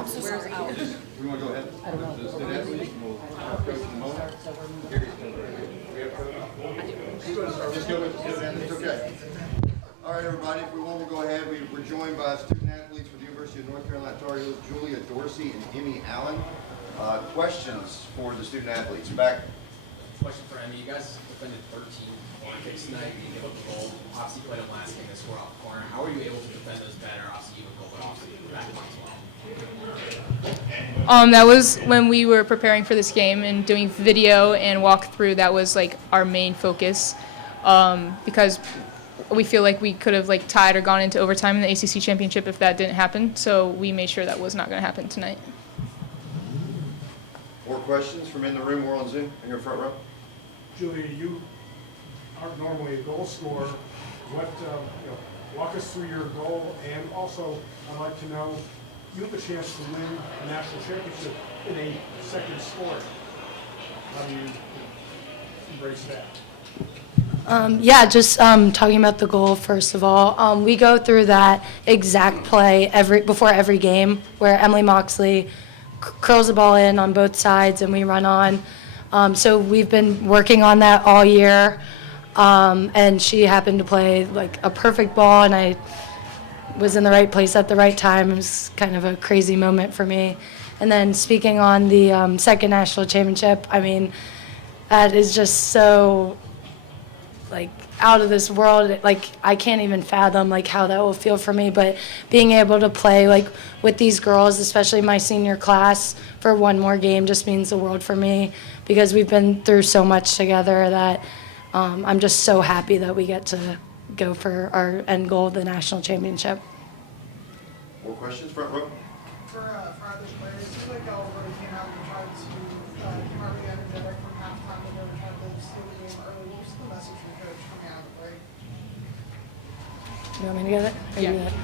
I'm so sorry. We want to go ahead? I don't know. The student athletes, and we'll coach in a moment. Gary's still there. We have coach? Just go with the student athletes, okay. All right, everybody, if we want, we'll go ahead. We're joined by student athletes for the University of North Carolina Tar Heels, Julia Dorsey and Emmie Allen. Questions for the student athletes? Back. Question for Emmie. You guys defended 13 corner kicks tonight. You gave up the goal. Obviously, played them last game. They scored off the corner. How are you able to defend those better? Obviously, you have a goal, but obviously, back as well. That was when we were preparing for this game and doing video and walkthrough. That was like our main focus because we feel like we could have like tied or gone into overtime in the ACC championship if that didn't happen. So we made sure that was not going to happen tonight. More questions from in the room or on Zoom in your front row? Julia, you aren't normally a goal scorer. What, walk us through your goal, and also I'd like to know, you have a chance to win a national championship in a second sport. How do you embrace that? Yeah, just talking about the goal first of all. We go through that exact play before every game where Emily Moxley curls the ball in on both sides and we run on. So we've been working on that all year, and she happened to play like a perfect ball, and I was in the right place at the right time. It was kind of a crazy moment for me. And then speaking on the second national championship, I mean, that is just so like out of this world. Like I can't even fathom like how that will feel for me, but being able to play like with these girls, especially my senior class, for one more game just means the world for me, because we've been through so much together that I'm just so happy that we get to go for our end goal, the national championship. More questions, front row? For other players, it seems like everybody came out and tried to came out really energetic from halftime, and they were trying to steal the game early. What was the message from coach coming out of the break? You want me to get it? Or you get it?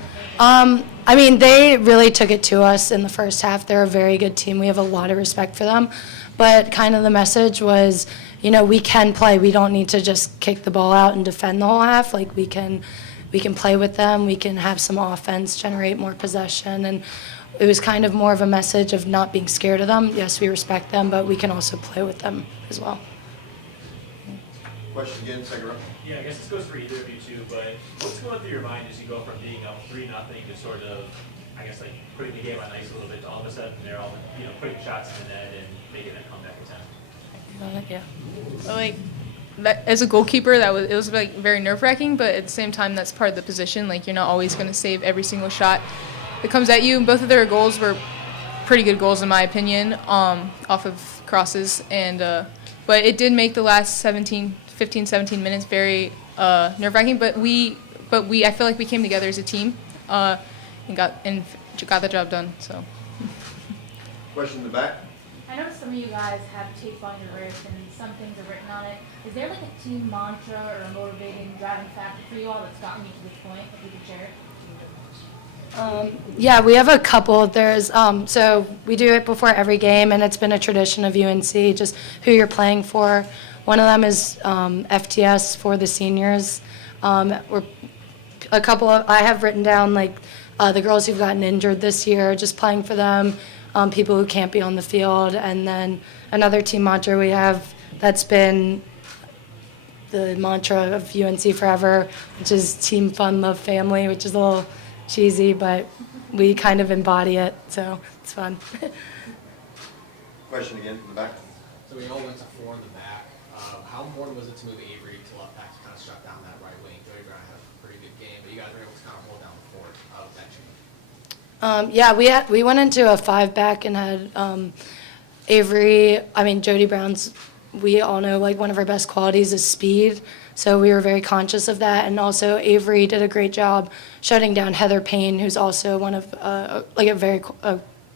I mean, they really took it to us in the first half. They're a very good team. We have a lot of respect for them. But kind of the message was, we can play. We don't need to just kick the ball out and defend the whole half. Like, we can play with them. We can have some offense, generate more possession. And it was kind of more of a message of not being scared of them. Yes, we respect them, but we can also play with them as well. Question again, second row? Yeah, I guess this goes for either of you too, but what's going through your mind as you go from being up 3-0 to sort of, I guess, like putting the game on ice a little bit to all of a sudden they're all, putting shots in the net and making a comeback attempt? Yeah. Like as a goalkeeper, it was like very nerve-wracking, but at the same time, that's part of the position. Like you're not always going to save every single shot that comes at you. And both of their goals were pretty good goals in my opinion, off of crosses. And but it did make the last 15, 17 minutes very nerve-wracking. But I feel like we came together as a team and got the job done. So. Question in the back? I know some of you guys have tape on your wrist and some things are written on it. Is there like a team mantra or a motivating driving factor for you all that's gotten you to this point, if you could share it? Yeah, we have a couple. There's so we do it before every game, and it's been a tradition of UNC, just who you're playing for. One of them is FTS for the seniors. We're a couple of, I have written down like the girls who've gotten injured this year, just playing for them. People who can't be on the field, and then another team mantra we have that's been the mantra of UNC forever, which is Team Fun, Love, Family, which is a little cheesy, but we kind of embody it, so it's fun. Question again from the back? So we all went to 4 in the back. How important was it to move Avery to left back to kind of shut down that right wing? Jody Brown had a pretty good game, but you guys were able to kind of hold down the fort of that team. Yeah, we went into a 5-back and had Avery. I mean, Jody Brown's, we all know like one of her best qualities is speed, so we were very conscious of that. And also Avery did a great job shutting down Heather Payne, who's also one of like a very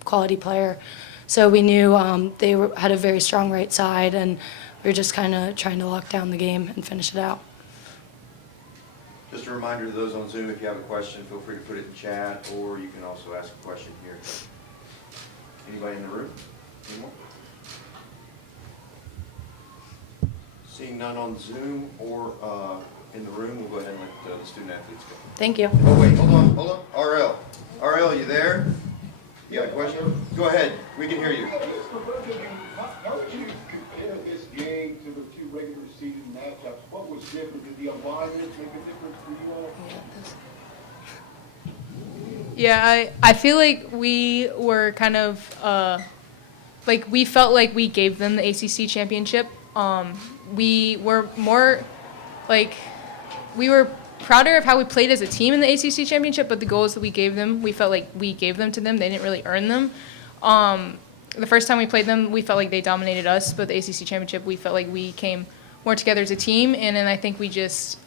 quality player. So we knew had a very strong right side, and we were just kind of trying to lock down the game and finish it out. Just a reminder to those on Zoom, if you have a question, feel free to put it in chat, or you can also ask a question here. Anybody in the room? Any more? Seeing none on Zoom or in the room, we'll go ahead and let the student athletes go. Thank you. Oh wait, hold on. RL, you there? You got a question? Go ahead. We can hear you. How would you compare this game to the two regular season matchups? What was different? Did the alignment make a difference for you all? Yeah, I feel like we were kind of like we felt like we gave them the ACC championship. We were more like we were prouder of how we played as a team in the ACC championship, but the goals that we gave them, we felt like we gave them to them. They didn't really earn them. The first time we played them, we felt like they dominated us, but the ACC championship, we felt like we came more together as a team, and then I think we just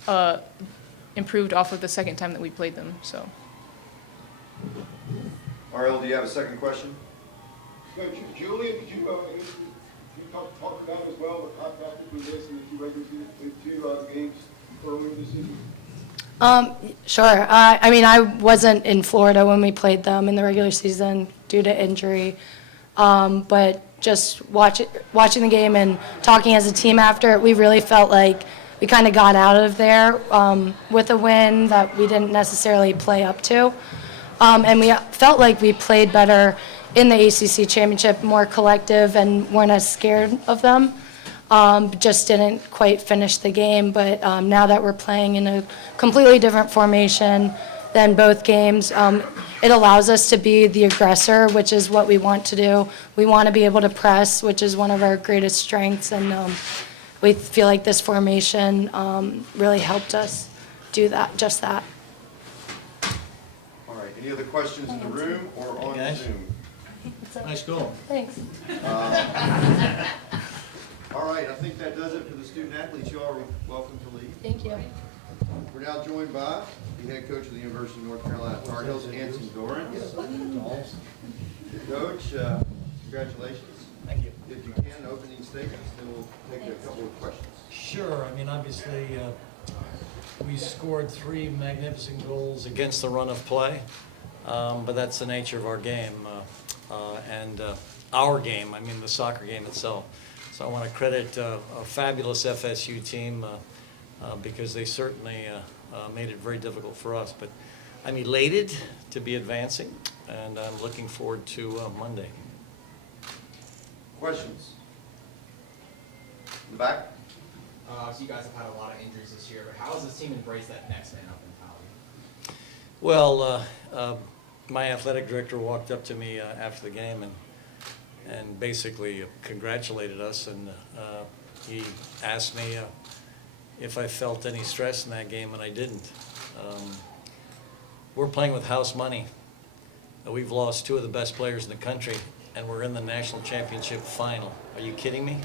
improved off of the second time that we played them. So. RL, do you have a second question? Yeah, Julian, did you talk about as well the contact between this and the two regular season, the two games earlier this season? Sure. I mean, I wasn't in Florida when we played them in the regular season due to injury. But just watching the game and talking as a team after it, we really felt like we kind of got out of there with a win that we didn't necessarily play up to. And we felt like we played better in the ACC championship, more collective and weren't as scared of them. Just didn't quite finish the game, but now that we're playing in a completely different formation than both games, it allows us to be the aggressor, which is what we want to do. We want to be able to press, which is one of our greatest strengths, and we feel like this formation really helped us do that, just that. All right. Any other questions in the room or on Zoom? Nice goal. Thanks. All right. I think that does it for the student athletes. You all are welcome to leave. Thank you. We're now joined by the head coach of the University of North Carolina Tar Heels, Anson Dorrance. Coach, congratulations. Thank you. If you can, opening statements, then we'll take a couple of questions. Sure. I mean, obviously, we scored 3 magnificent goals against the run of play, but that's the nature of our game, and our game, I mean the soccer game itself. So I want to credit a fabulous FSU team because they certainly made it very difficult for us. But I'm elated to be advancing, and I'm looking forward to Monday. Questions? In the back? So you guys have had a lot of injuries this year, but how has this team embraced that next man up mentality? Well, my athletic director walked up to me after the game and basically congratulated us, and he asked me if I felt any stress in that game, and I didn't. We're playing with house money. We've lost 2 of the best players in the country, and we're in the national championship final. Are you kidding me?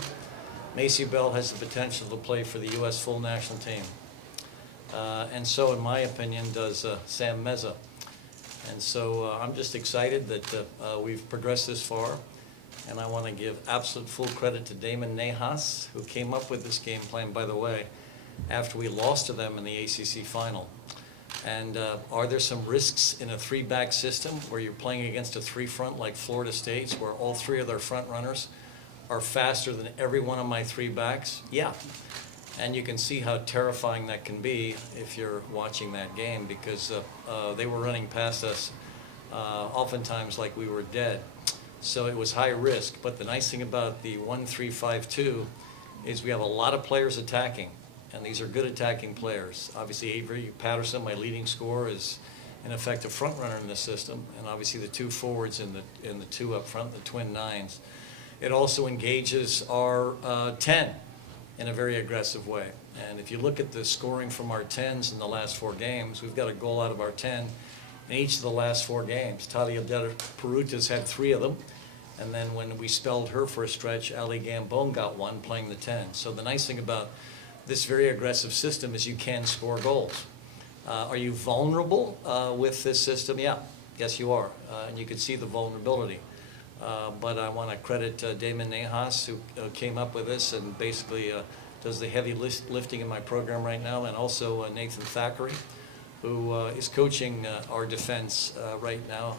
Macy Bell has the potential to play for the U.S. full national team. And so, in my opinion, does Sam Meza. And so I'm just excited that we've progressed this far. And I want to give absolute full credit to Damon Nahas, who came up with this game plan, by the way, after we lost to them in the ACC final. And are there some risks in a 3-back system where you're playing against a 3-front like Florida State's, where all 3 of their front runners are faster than every one of my 3 backs? Yeah. And you can see how terrifying that can be if you're watching that game, because they were running past us oftentimes like we were dead. So it was high risk. But the nice thing about the 1-3-5-2 is we have a lot of players attacking, and these are good attacking players. Obviously, Avery Patterson, my leading scorer, is in effect a front runner in this system, and obviously the 2 forwards in the 2 up front, the twin 9s. It also engages our 10 in a very aggressive way. And if you look at the scoring from our 10s in the last 4 games, we've got a goal out of our 10 in each of the last 4 games. Talia Peruta's had 3 of them. And then when we spelled her for a stretch, Ali Gambone got 1 playing the 10. So the nice thing about this very aggressive system is you can score goals. Are you vulnerable with this system? Yeah, yes you are. And you can see the vulnerability. But I want to credit Damon Nahas, who came up with this and basically does the heavy lifting in my program right now, and also Nathan Thackeray, who is coaching our defense right now,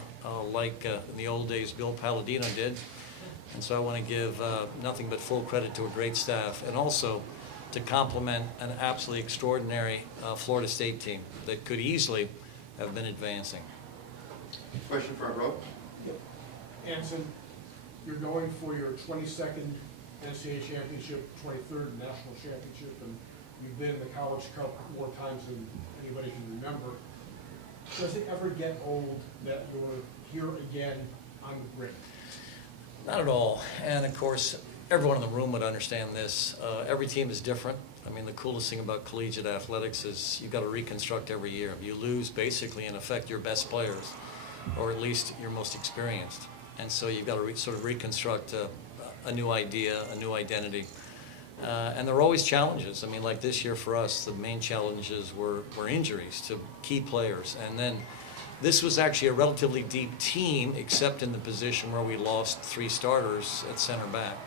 like in the old days Bill Palladino did. And so I want to give nothing but full credit to a great staff, and also to compliment an absolutely extraordinary Florida State team that could easily have been advancing. Question for our row? Anson, you're going for your 22nd NCAA championship, 23rd national championship, and you've been in the College Cup more times than anybody can remember. Does it ever get old that you're here again on the rink? Not at all. And of course, everyone in the room would understand this. Every team is different. I mean, the coolest thing about collegiate athletics is you've got to reconstruct every year. You lose basically, in effect, your best players, or at least your most experienced. And so you've got to sort of reconstruct a new idea, a new identity. And there are always challenges. I mean, like this year for us, the main challenges were injuries to key players. And then this was actually a relatively deep team, except in the position where we lost 3 starters at center back.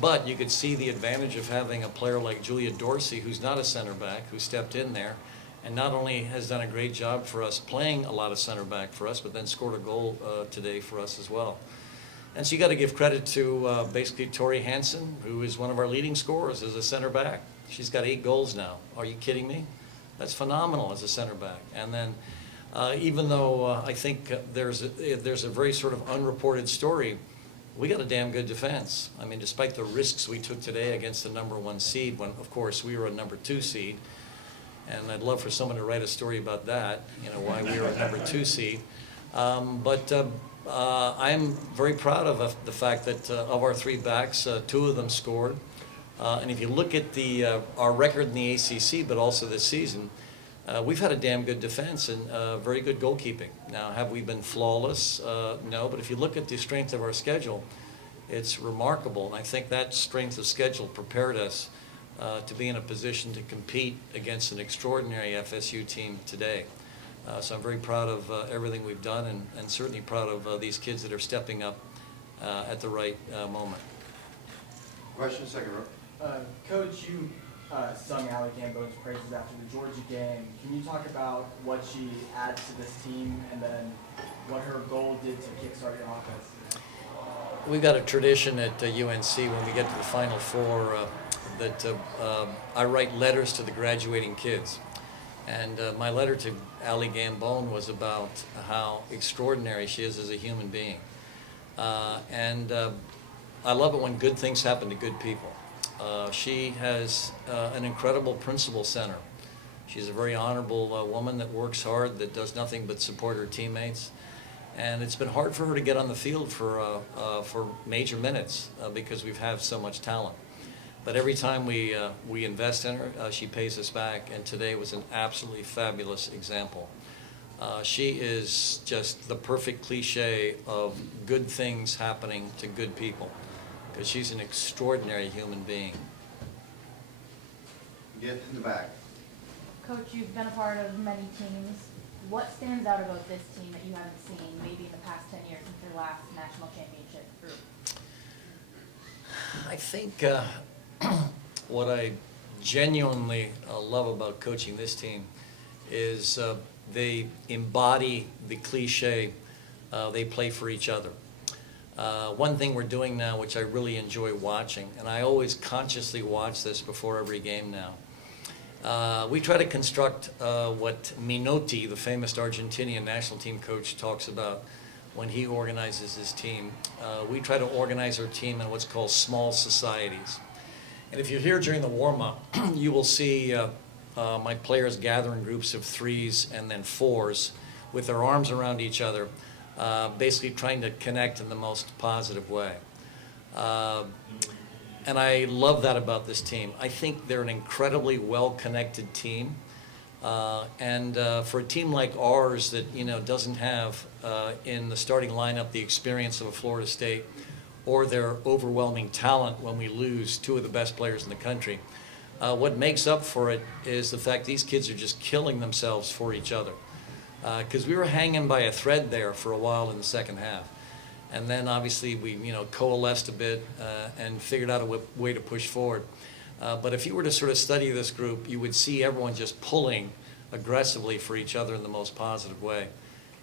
But you could see the advantage of having a player like Julia Dorsey, who's not a center back, who stepped in there and not only has done a great job for us playing a lot of center back for us, but then scored a goal today for us as well. And so you got to give credit to basically Tori Hansen, who is one of our leading scorers as a center back. She's got 8 goals now. Are you kidding me? That's phenomenal as a center back. And then even though I think there's a very sort of unreported story, we got a damn good defense. I mean, despite the risks we took today against the #1 seed, when of course we were a #2 seed, and I'd love for someone to write a story about that, you know, why we were a #2 seed. I'm very proud of the fact that of our 3 backs, 2 of them scored. And if you look at our record in the ACC, but also this season, we've had a damn good defense and very good goalkeeping. Now, have we been flawless? No, but if you look at the strength of our schedule, it's remarkable. And I think that strength of schedule prepared us to be in a position to compete against an extraordinary FSU team today. So I'm very proud of everything we've done, and certainly proud of these kids that are stepping up at the right moment. Question, second row. Coach, you sung Allie Gambone's praises after the Georgia game. Can you talk about what she adds to this team, and then what her goal did to kickstart your offense? We've got a tradition at UNC when we get to the Final Four that I write letters to the graduating kids. And my letter to Allie Gambone was about how extraordinary she is as a human being. I love it when good things happen to good people. She has an incredible principal center. She's a very honorable woman that works hard, that does nothing but support her teammates. And it's been hard for her to get on the field for major minutes because we've had so much talent. But every time we invest in her, she pays us back, and today was an absolutely fabulous example. She is just the perfect cliche of good things happening to good people, because she's an extraordinary human being. Get in the back. Coach, you've been a part of many teams. What stands out about this team that you haven't seen maybe in the past 10 years since your last national championship group? I think what I genuinely love about coaching this team is they embody the cliche, they play for each other. One thing we're doing now, which I really enjoy watching, and I always consciously watch this before every game now, we try to construct what Minotti, the famous Argentinian national team coach, talks about when he organizes his team. We try to organize our team in what's called small societies. And if you're here during the warm-up, you will see my players gather in groups of 3s and then 4s with their arms around each other, basically trying to connect in the most positive way. And I love that about this team. I think they're an incredibly well-connected team. And for a team like ours that, you know, doesn't have in the starting lineup the experience of a Florida State or their overwhelming talent when we lose 2 of the best players in the country, what makes up for it is the fact these kids are just killing themselves for each other. Because we were hanging by a thread there for a while in the second half. And then obviously we, you know, coalesced a bit and figured out a way to push forward. But if you were to sort of study this group, you would see everyone just pulling aggressively for each other in the most positive way.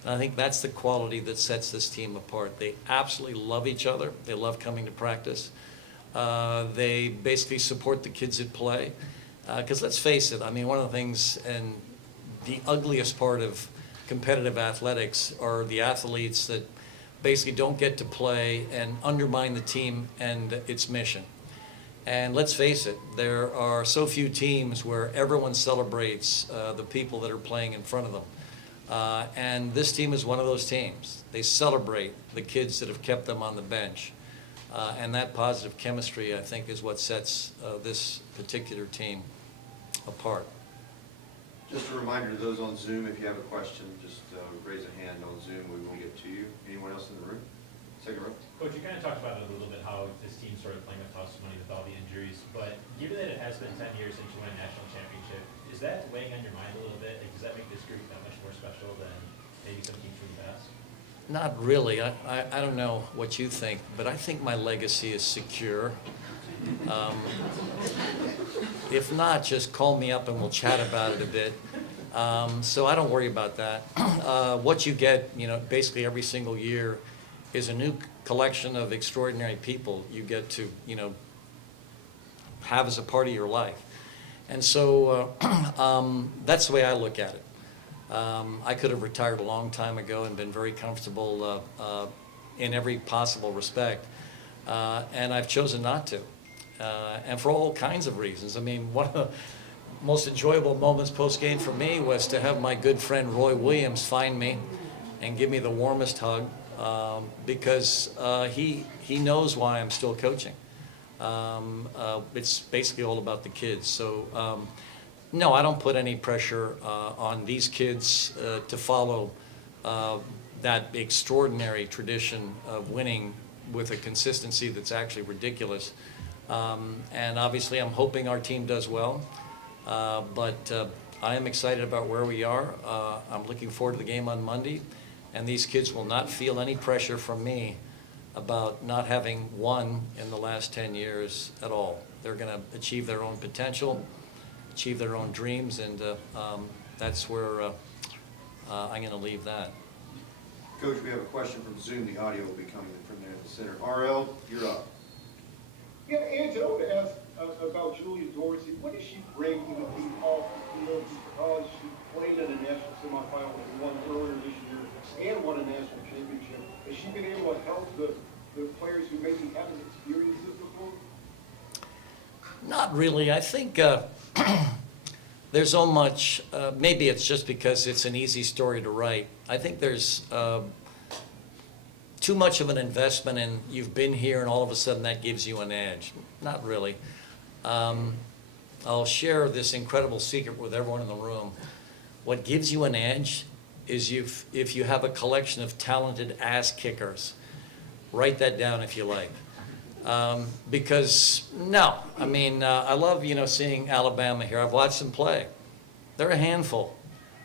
And I think that's the quality that sets this team apart. They absolutely love each other. They love coming to practice. They basically support the kids that play. Because let's face it, I mean, one of the things, and the ugliest part of competitive athletics are the athletes that basically don't get to play and undermine the team and its mission. And let's face it, there are so few teams where everyone celebrates the people that are playing in front of them. And this team is one of those teams. They celebrate the kids that have kept them on the bench. And that positive chemistry, I think, is what sets this particular team apart. Just a reminder to those on Zoom, if you have a question, just raise a hand on Zoom. We will get to you. Anyone else in the room? Second row. Coach, you kind of talked about it a little bit, how this team's sort of playing with house money with all the injuries, but given that it has been 10 years since you won a national championship, is that weighing on your mind a little bit? Like, does that make this group that much more special than maybe some teams from the past? Not really. I don't know what you think, but I think my legacy is secure. If not, just call me up and we'll chat about it a bit. So I don't worry about that. What you get, basically every single year is a new collection of extraordinary people you get to, have as a part of your life. And so that's the way I look at it. I could have retired a long time ago and been very comfortable in every possible respect. And I've chosen not to. And for all kinds of reasons. I mean, one of the most enjoyable moments post-game for me was to have my good friend Roy Williams find me and give me the warmest hug because he knows why I'm still coaching. It's basically all about the kids. So no, I don't put any pressure on these kids to follow that extraordinary tradition of winning with a consistency that's actually ridiculous. And obviously I'm hoping our team does well, but I am excited about where we are. I'm looking forward to the game on Monday, and these kids will not feel any pressure from me about not having won in the last 10 years at all. They're going to achieve their own potential, achieve their own dreams, and that's where I'm going to leave that. Coach, we have a question from Zoom. The audio will be coming from there in the center. RL, you're up. Yeah, Anson, I want to ask about Julia Dorsey. What does she bring to the team off the field? Because she played in a national semifinal and won earlier this year and won a national championship. Has she been able to help the players who maybe haven't experienced this before? Not really. I think there's so much, maybe it's just because it's an easy story to write. I think there's too much of an investment in you've been here and all of a sudden that gives you an edge. Not really. I'll share this incredible secret with everyone in the room. What gives you an edge is if you have a collection of talented ass kickers. Write that down if you like. Because, no, I mean, I love, seeing Alabama here. I've watched them play. They're a handful.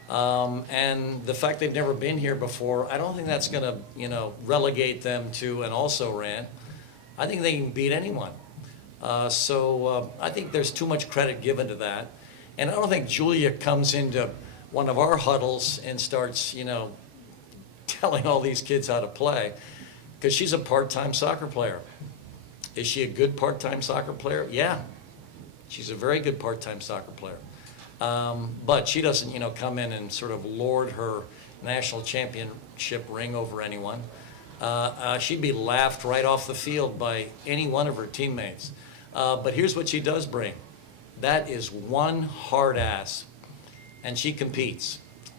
And the fact they've never been here before, I don't think that's going to, relegate them to an also-ran. I think they can beat anyone. So I think there's too much credit given to that. And I don't think Julia comes into one of our huddles and starts, telling all these kids how to play, because she's a part-time soccer player. Is she a good part-time soccer player? Yeah. She's a very good part-time soccer player. But she doesn't, come in and sort of lord her national championship ring over anyone. She'd be laughed right off the field by any one of her teammates. But here's what she does bring. That is one hard ass, and she competes.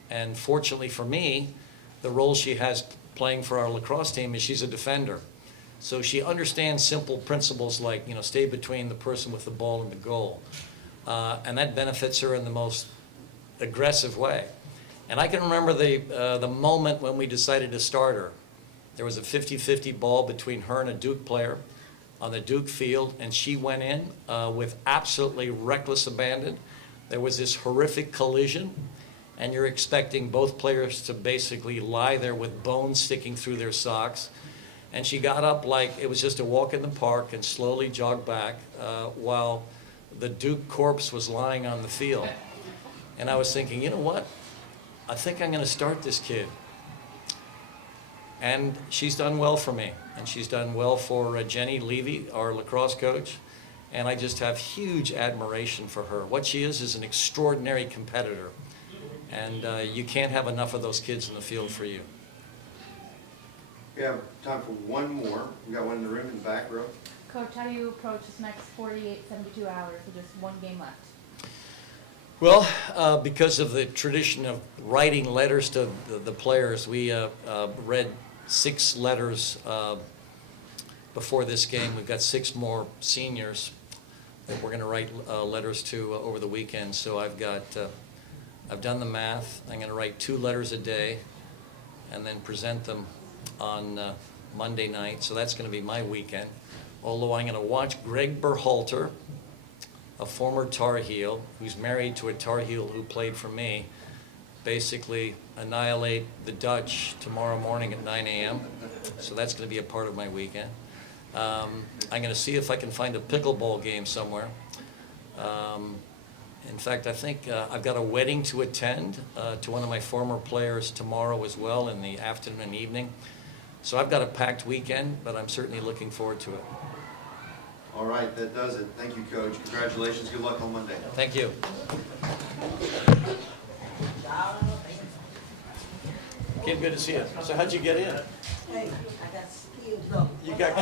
And fortunately for me, the role she has playing for our lacrosse team is she's a defender. So she understands simple principles like, stay between the person with the ball and the goal. And that benefits her in the most aggressive way. And I can remember the moment when we decided to start her. There was a 50-50 ball between her and a Duke player on the Duke field, and she went in with absolutely reckless abandon. There was this horrific collision, and you're expecting both players to basically lie there with bones sticking through their socks. And she got up like it was just a walk in the park and slowly jogged back while the Duke corpse was lying on the field. And I was thinking, you know what? I think I'm going to start this kid. And she's done well for me. And she's done well for Jenny Levy, our lacrosse coach. And I just have huge admiration for her. What she is an extraordinary competitor. And you can't have enough of those kids in the field for you. We have time for one more. We got one in the room in the back row. Coach, how do you approach this next 48, 72 hours with just one game left? Well, because of the tradition of writing letters to the players, we read 6 letters before this game. We've got 6 more seniors that we're going to write letters to over the weekend. So I've done the math. I'm going to write 2 letters a day and then present them on Monday night. So that's going to be my weekend. Although I'm going to watch Greg Berhalter, a former Tar Heel, who's married to a Tar Heel who played for me, basically annihilate the Dutch tomorrow morning at 9 a.m. So that's going to be a part of my weekend. I'm going to see if I can find a pickleball game somewhere. In fact, I think I've got a wedding to attend to one of my former players tomorrow as well in the afternoon and evening. So I've got a packed weekend, but I'm certainly looking forward to it. All right, that does it. Thank you, Coach. Congratulations. Good luck on Monday. Thank you. Kid, good to see you. So how'd you get in? Hey, I got skills. You got